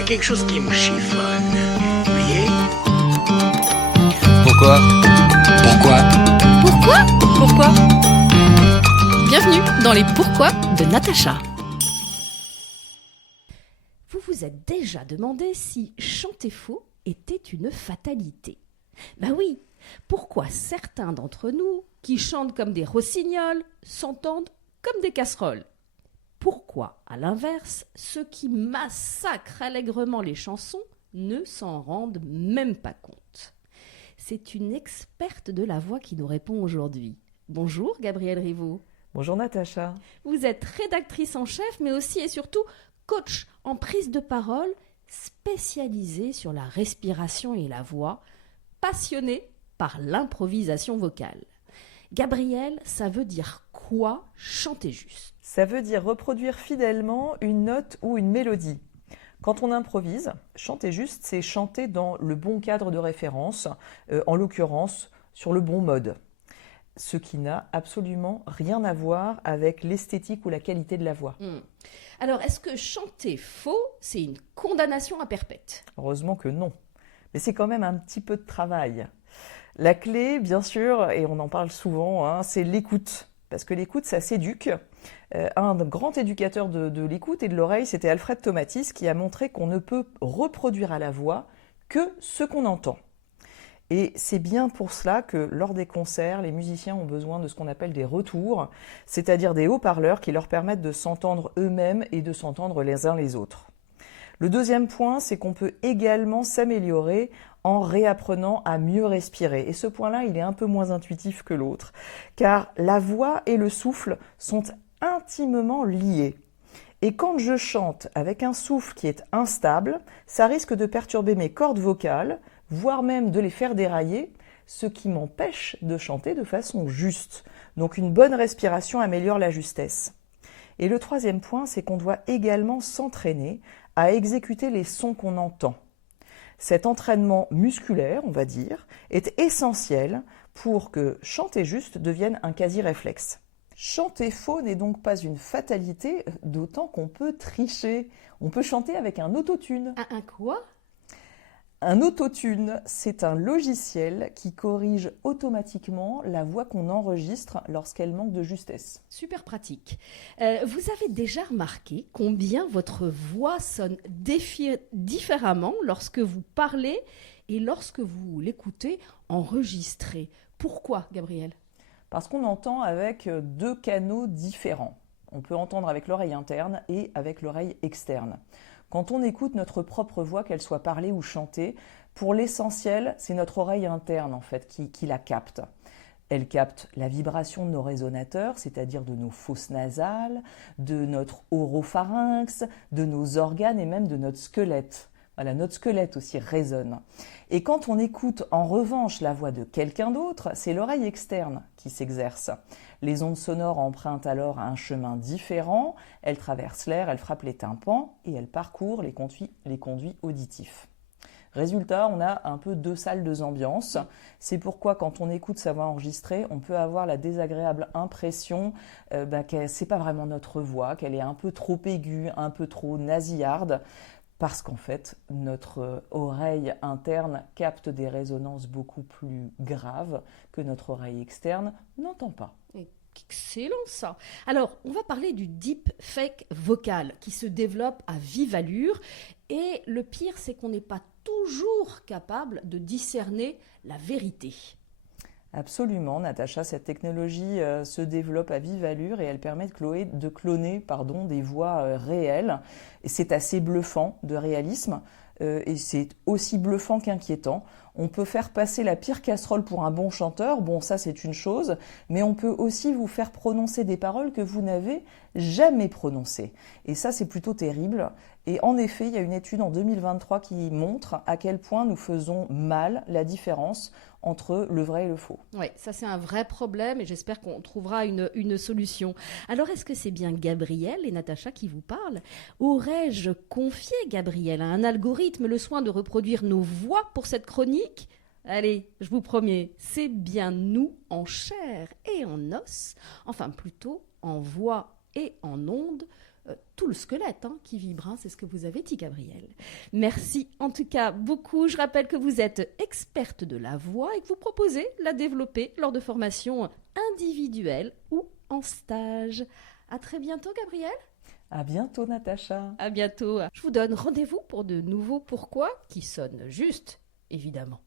y a quelque chose qui me chiffonne. Vous voyez? Pourquoi? Pourquoi? Bienvenue dans les Pourquoi de Natacha. Vous vous êtes déjà demandé si chanter faux était une fatalité? Ben oui, pourquoi certains d'entre nous qui chantent comme des rossignols s'entendent comme des casseroles? Pourquoi, à l'inverse, ceux qui massacrent allègrement les chansons ne s'en rendent même pas compte? C'est une experte de la voix qui nous répond aujourd'hui. Bonjour Gabrielle Rivaud. Bonjour Natacha. Vous êtes rédactrice en chef, mais aussi et surtout coach en prise de parole, spécialisée sur la respiration et la voix, passionnée par l'improvisation vocale. Gabrielle, ça veut dire quoi chanter juste? Ça veut dire reproduire fidèlement une note ou une mélodie. Quand on improvise, chanter juste, c'est chanter dans le bon cadre de référence, en l'occurrence sur le bon mode. Ce qui n'a absolument rien à voir avec l'esthétique ou la qualité de la voix. Alors, est-ce que chanter faux, c'est une condamnation à perpète? Heureusement que non. Mais c'est quand même un petit peu de travail. La clé, bien sûr, et on en parle souvent, c'est l'écoute. Parce que l'écoute, ça s'éduque. Un grand éducateur de l'écoute et de l'oreille, c'était Alfred Tomatis, qui a montré qu'on ne peut reproduire à la voix que ce qu'on entend. Et c'est bien pour cela que lors des concerts, les musiciens ont besoin de ce qu'on appelle des retours, c'est-à-dire des haut-parleurs qui leur permettent de s'entendre eux-mêmes et de s'entendre les uns les autres. Le deuxième point, c'est qu'on peut également s'améliorer en réapprenant à mieux respirer. Et ce point-là, il est un peu moins intuitif que l'autre, car la voix et le souffle sont intimement liés. Et quand je chante avec un souffle qui est instable, ça risque de perturber mes cordes vocales, voire même de les faire dérailler, ce qui m'empêche de chanter de façon juste. Donc une bonne respiration améliore la justesse. Et le troisième point, c'est qu'on doit également s'entraîner à exécuter les sons qu'on entend. Cet entraînement musculaire, on va dire, est essentiel pour que chanter juste devienne un quasi-réflexe. Chanter faux n'est donc pas une fatalité, d'autant qu'on peut tricher. On peut chanter avec un autotune. Un quoi? Un autotune, c'est un logiciel qui corrige automatiquement la voix qu'on enregistre lorsqu'elle manque de justesse. Super pratique. Vous avez déjà remarqué combien votre voix sonne différemment lorsque vous parlez et lorsque vous l'écoutez enregistré. Pourquoi, Gabrielle? Parce qu'on entend avec deux canaux différents. On peut entendre avec l'oreille interne et avec l'oreille externe. Quand on écoute notre propre voix, qu'elle soit parlée ou chantée, pour l'essentiel, c'est notre oreille interne en fait qui la capte. Elle capte la vibration de nos résonateurs, c'est-à-dire de nos fosses nasales, de notre oropharynx, de nos organes et même de notre squelette. Voilà, notre squelette aussi résonne. Et quand on écoute en revanche la voix de quelqu'un d'autre, c'est l'oreille externe qui s'exerce. Les ondes sonores empruntent alors un chemin différent, elles traversent l'air, elles frappent les tympans et elles parcourent les conduits auditifs. Résultat, on a un peu deux salles, deux ambiances. C'est pourquoi quand on écoute sa voix enregistrée, on peut avoir la désagréable impression que c'est pas vraiment notre voix, qu'elle est un peu trop aiguë, un peu trop nasillarde, parce qu'en fait, notre oreille interne capte des résonances beaucoup plus graves que notre oreille externe n'entend pas. Excellent ça. Alors, on va parler du deepfake vocal qui se développe à vive allure. Et le pire, c'est qu'on n'est pas toujours capable de discerner la vérité. Absolument, Natacha. Cette technologie se développe à vive allure et elle permet de cloner des voix réelles. Et c'est assez bluffant de réalisme et c'est aussi bluffant qu'inquiétant. On peut faire passer la pire casserole pour un bon chanteur, bon ça c'est une chose, mais on peut aussi vous faire prononcer des paroles que vous n'avez jamais prononcées. Et ça c'est plutôt terrible. Et en effet, il y a une étude en 2023 qui montre à quel point nous faisons mal la différence entre le vrai et le faux. Oui, ça c'est un vrai problème et j'espère qu'on trouvera une solution. Alors est-ce que c'est bien Gabrielle et Natacha qui vous parlent? Aurais-je confié, Gabrielle, à un algorithme le soin de reproduire nos voix pour cette chronique? Allez, je vous promets, c'est bien nous en chair et en os, enfin plutôt en voix et en ondes, tout le squelette qui vibre, c'est ce que vous avez dit, Gabrielle. Merci en tout cas beaucoup. Je rappelle que vous êtes experte de la voix et que vous proposez de la développer lors de formations individuelles ou en stage. À très bientôt, Gabrielle. À bientôt, Natacha. À bientôt. Je vous donne rendez-vous pour de nouveaux pourquoi qui sonnent juste, évidemment.